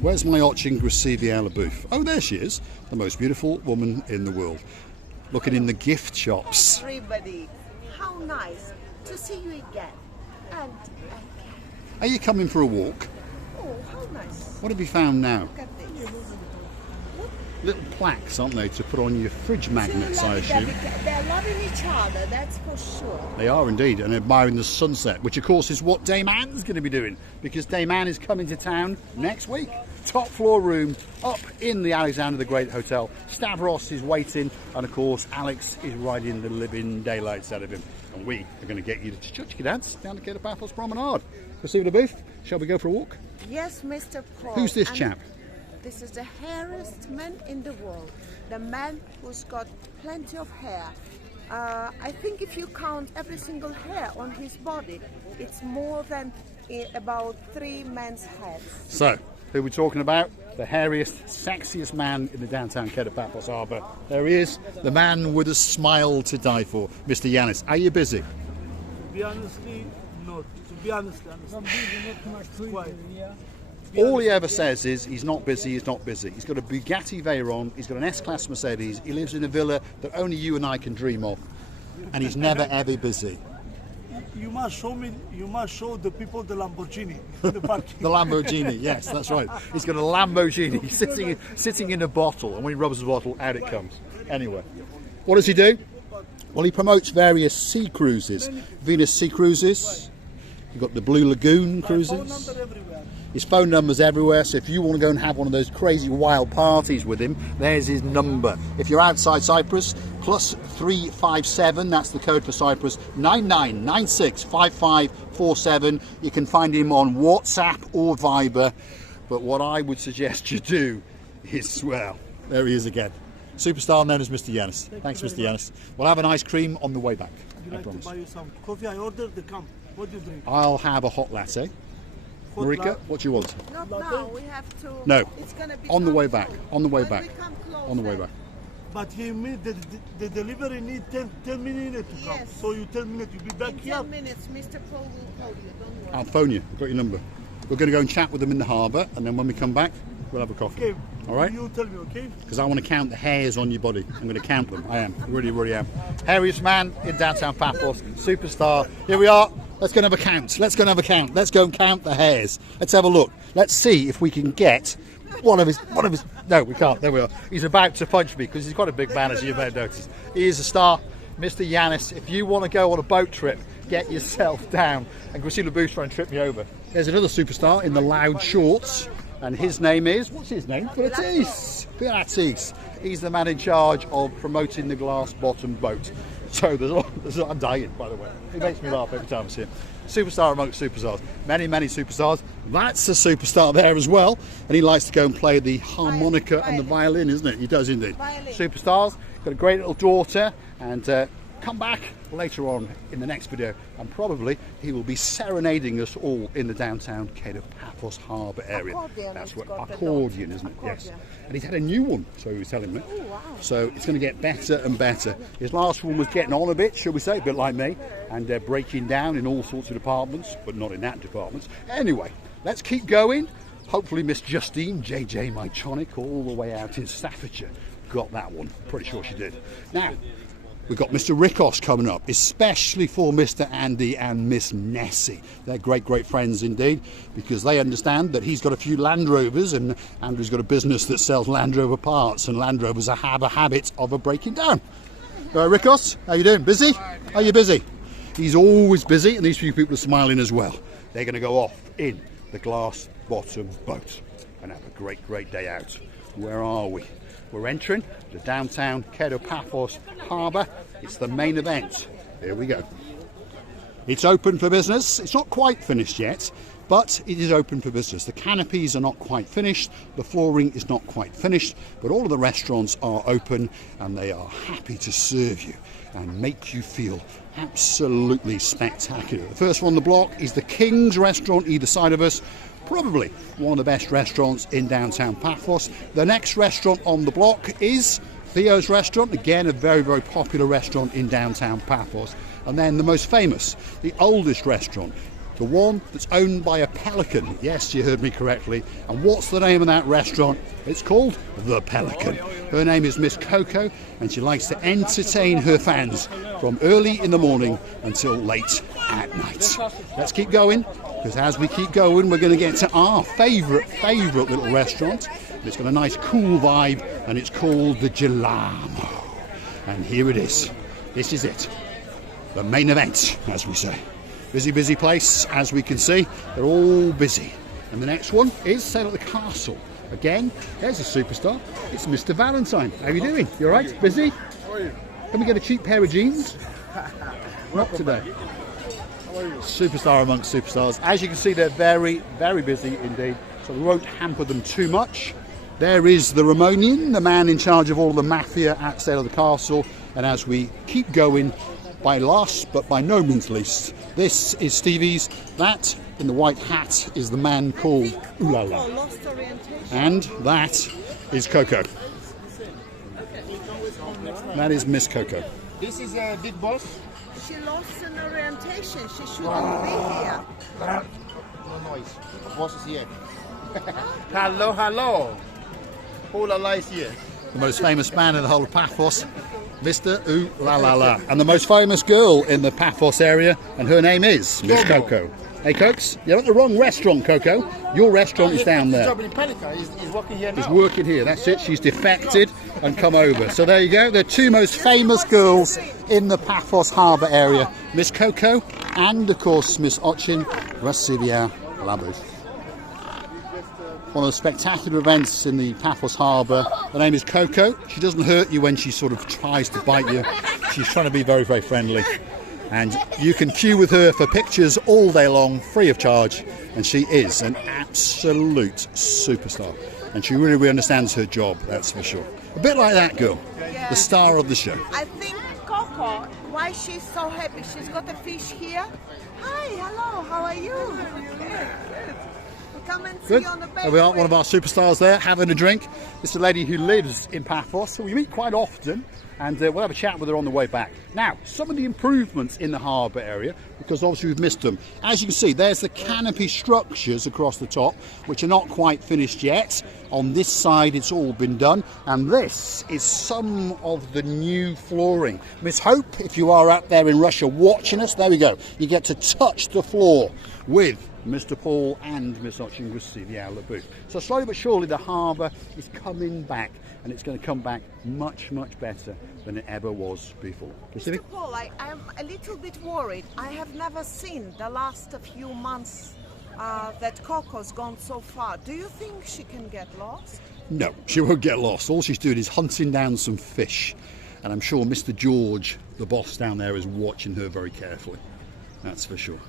Where's my arch Ingressivi alla booth? Oh, there she is, the most beautiful woman in the world. Looking in the gift shops. Everybody, how nice to see you again. And Are you coming for a walk? oh, how nice. What have you found now? Look at this. Little plaques, aren't they, to put on your fridge magnets, I assume. They're loving each other, that's for sure. They are indeed, and admiring the sunset, which of course is what Dame Anne's going to be doing, because Dame Anne is coming to town next week. Top floor room up in the Alexander the Great Hotel. Stavros is waiting, and of course Alex is riding the living daylights out of him. And we are going to get you to Chuchka dance down the Gate of Paphos Promenade. Go see the booth. Shall we go for a walk? Yes, Mr. Paul. Who's this And chap? This is the hairiest man in the world. The man who's got plenty of hair. I think if you count every single hair on his body, it's more than about 3 men's heads. So, who are we talking about? The hairiest, sexiest man in the downtown Gate of Paphos Harbour. There he is, the man with a smile to die for, Mr. Yanis. Are you busy? To be honestly, not. To be honest, All he ever says is he's not busy, he's not busy. He's got a Bugatti Veyron, he's got an S-Class Mercedes, he lives in a villa that only you and I can dream of, and he's never ever busy. You must show me. You must show the people the Lamborghini in the parking. The Lamborghini, yes, that's right. He's got a Lamborghini sitting in a bottle, and when he rubs the bottle, out it comes. Anyway, what does he do? Well, he promotes various sea cruises. Venus Sea Cruises. You've got the Blue Lagoon cruises. Phone number everywhere. His phone number's everywhere, so if you want to go and have one of those crazy wild parties with him, there's his number. If you're outside Cyprus, +357, that's the code for Cyprus, 99965547. You can find him on WhatsApp or Viber, but what I would suggest you do is, well, there he is again. Superstar known as Mr. Yanis. Thanks, Mr. Yanis. We'll have an ice cream on the way back, Would you I like promise. to buy you some coffee? I ordered the camp. What do you drink? I'll have a hot latte. Hot Marika, latte? what do you want? Not Latte? now, we have to... No, It's gonna be on the way back, on the way When back, we come closer. on the way back. But he made the delivery need 10 minutes to come. Yes. So you 10 minutes, you'll be back In here. 10 minutes, Mr. Paul will call you, don't worry. I'll phone you. I've got your number. We're going to go and chat with them in the harbour, and then when we come back, we'll have a coffee. Okay. All right? You tell me, okay? Because I want to count the hairs on your body. I'm going to count them. I am. I really, really am. Hairiest man in downtown Paphos. Superstar. Here we are. Let's go and have a count. Let's go and have a count. Let's go and count the hairs. Let's have a look. Let's see if we can get one of his... No, we can't. There we are. He's about to punch me because he's quite a big man, as you may have noticed. He is a star. Mr. Yanis, if you want to go on a boat trip, get yourself down. And Gracila Booth's trying to trip me over. There's another superstar in the loud shorts. And his name is... What's his name? Pilates. He's the man in charge of promoting the glass bottom boat. So I'm dying, by the way. He makes me laugh every time I see him. Superstar amongst superstars. Many, many superstars. That's a superstar there as well. And he likes to go and play the harmonica and the violin, isn't it? He does indeed. Violin. Superstars. Got a great little daughter. And come back later on in the next video. And probably he will be serenading us all in the downtown Gate of Paphos Harbour area. Accordion, That's it's what got the accordion, note. isn't it? Yes. Accordion. And he's had a new one, so he was telling me. Oh, wow. So it's going to get better and better. His last one was getting on a bit, shall we say, a bit like me, and breaking down in all sorts of departments, but not in that department. Anyway, let's keep going. Hopefully Miss Justine, JJ Mytronic, all the way out in Staffordshire, got that one. Pretty sure she did. Now, we've got Mr. Rikos coming up, especially for Mr. Andy and Miss Nessie. They're great, great friends indeed, because they understand that he's got a few Land Rovers and Andrew's got a business that sells Land Rover parts, and Land Rovers have a habit of breaking down. Rikos, how you doing? Busy? Are you busy? He's always busy, and these few people are smiling as well. They're going to go off in the glass bottom boat and have a great, great day out. Where are we? We're entering the downtown Gate of Paphos Harbour. It's the main event. Here we go. It's open for business. It's not quite finished yet, but it is open for business. The canopies are not quite finished. The flooring is not quite finished, but all of the restaurants are open and they are happy to serve you and make you feel absolutely spectacular. The first one on the block is the King's Restaurant either side of us. Probably one of the best restaurants in downtown Paphos. The next restaurant on the block is Theo's Restaurant, again a very, very popular restaurant in downtown Paphos. And then the most famous, the oldest restaurant the one that's owned by a pelican. Yes, you heard me correctly. And what's the name of that restaurant? It's called The Pelican. Her name is Miss Coco, and she likes to entertain her fans from early in the morning until late at night. Let's keep going, because as we keep going, we're going to get to our favourite little restaurant. It's got a nice cool vibe, and it's called the Gelamo. And here it is. This is it. The main event, as we say. Busy place, as we can see. They're all busy. And the next one is Sail at the Castle. Again, there's a superstar. It's Mr. Valentine. How are you doing? You all right? Busy? How are you? Can we get a cheap pair of jeans? Not today. How are you? Superstar amongst superstars. As you can see, they're very busy indeed. So we won't hamper them too much. There is the Ramonian, the man in charge of all the mafia at Sail at the Castle. And as we keep going, by last but by no means least, this is Stevie's. That in the white hat is the man called Ooh La La. And that is Coco. That is Miss Coco. This is a big boss. She lost an orientation. She shouldn't be here. No noise. The boss is here. Hello. Ooh La La is here. The most famous man in the whole of Paphos, Mr. Ooh La La La. And the most famous girl in the Paphos area, and her name is Miss Coco. Hey, Cokes, you're at the wrong restaurant, Coco. Your restaurant is down there. He's working here now. He's working here, that's it. She's defected and come over. So there you go. They're two most famous girls in the Paphos Harbour area. Miss Coco and, of course, Miss Ochin Rasilia Labus. One of the spectacular events in the Paphos Harbour. Her name is Coco. She doesn't hurt you when she sort of tries to bite you. She's trying to be very friendly. And you can queue with her for pictures all day long, free of charge. And she is an absolute superstar. And she really understands her job, that's for sure. A bit like that girl, the star of the show. I think Coco, why she's so happy, she's got a fish here. Hi, hello, how are you? Come and see Good. you on the There we are, one of our superstars there, having a drink. This is a lady who lives in Paphos, so we meet quite often, and we'll have a chat with her on the way back. Now, some of the improvements in the harbour area, because obviously we've missed them. As you can see, there's the canopy structures across the top, which are not quite finished yet. On this side, it's all been done, and this is some of the new flooring. Miss Hope, if you are up there in Russia watching us, there we go. You get to touch the floor with Mr. Paul and Miss Ochin Rasilia Labus. So slowly but surely the harbour is coming back, and it's going to come back much better than it ever was before. Mr. Paul, I'm a little bit worried. I have never seen the last few months that Coco's gone so far. Do you think she can get lost? No, she won't get lost. All she's doing is hunting down some fish. And I'm sure Mr. George, the boss down there, is watching her very carefully. That's for sure.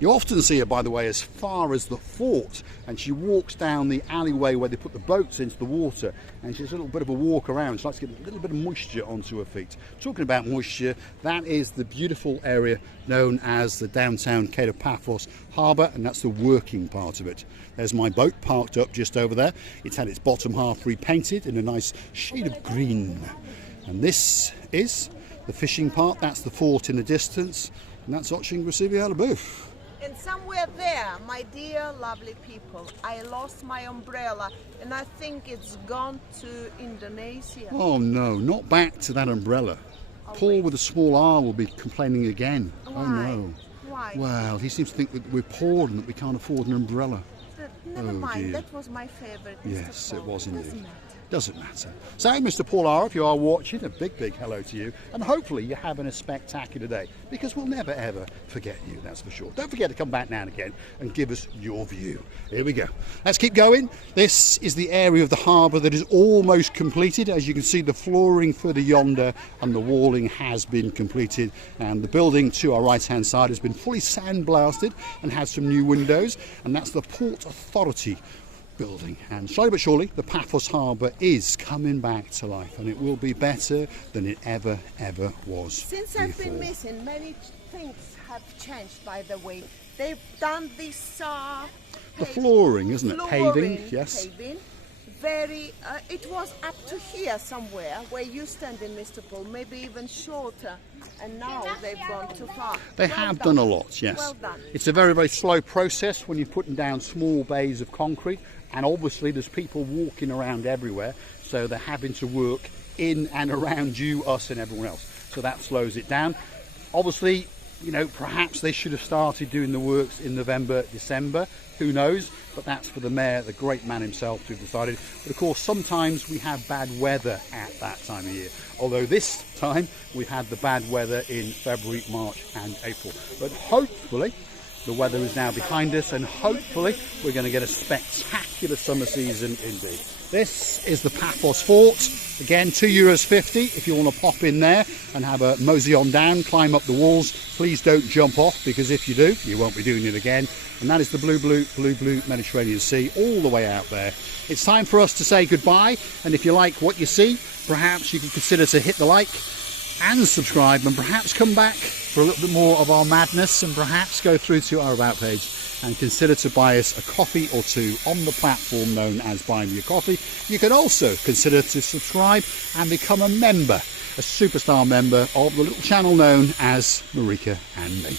You often see her, by the way, as far as the fort, and she walks down the alleyway where they put the boats into the water, and she's a little bit of a walk around. She likes to get a little bit of moisture onto her feet. Talking about moisture, that is the beautiful area known as the downtown Cape of Paphos Harbour, and that's the working part of it. There's my boat parked up just over there. It's had its bottom half repainted in a nice shade of green. And this is the fishing part. That's the fort in the distance, and that's Ochin Rasilia Labus. And somewhere there, my dear lovely people, I lost my umbrella, and I think it's gone to Indonesia. Oh no, not back to that umbrella. Paul with a small R will be complaining again. Why? Oh no. Why? Well, he seems to think that we're poor and that we can't afford an umbrella. Never mind, dear. that was my favourite. Yes, Mr. it Paul. was indeed. Doesn't matter. Doesn't matter. So, Mr. Paul R, if you are watching, a big hello to you, and hopefully you're having a spectacular day, because we'll never ever forget you, that's for sure. Don't forget to come back now and again and give us your view. Here we go. Let's keep going. This is the area of the harbour that is almost completed. As you can see, the flooring further yonder and the walling has been completed, and the building to our right hand side has been fully sandblasted and has some new windows, and that's the Port Authority building. And slowly but surely the Paphos Harbour is coming back to life, and it will be better than it ever was Since before. I've been missing, many things have changed, by the way. They've done this the flooring, isn't it? Paving, yes. Paving. very, it was up to here somewhere where you stand in Mr. Paul, maybe even shorter, and now they've gone too far. They Well have done. done a lot, yes. Well done. It's a very, very slow process when you're putting down small bays of concrete, and obviously there's people walking around everywhere, so they're having to work in and around you, us and everyone else. So that slows it down. Obviously, you know, perhaps they should have started doing the works in November, December, who knows, but that's for the mayor, the great man himself, to have decided. But of course, sometimes we have bad weather at that time of year, although this time we've had the bad weather in February, March and April. But hopefully the weather is now behind us, and hopefully we're going to get a spectacular summer season indeed. This is the Paphos Fort. Again, €2.50 if you want to pop in there and have a mosey on down, climb up the walls. Please don't jump off, because if you do, you won't be doing it again. And that is the blue Mediterranean Sea all the way out there. It's time for us to say goodbye, and if you like what you see, perhaps you can consider to hit the like and subscribe, and perhaps come back for a little bit more of our madness, and perhaps go through to our About page and consider to buy us a coffee or two on the platform known as Buy Me a Coffee. You can also consider to subscribe and become a member, a superstar member of the little channel known as Marika and Me.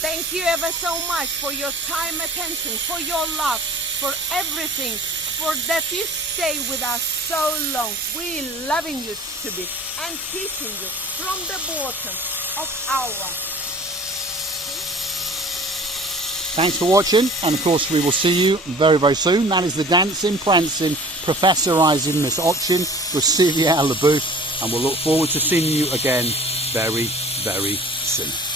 Thank you ever so much for your time, attention, for your love, for everything, for that you stay with us so long. We're loving you to be and teaching you from the bottom of our. Thanks for watching, and of course we will see you very, very soon. That is the dancing, prancing, professorising Miss Ochin. We'll see you out of the booth, and we'll look forward to seeing you again very, very soon.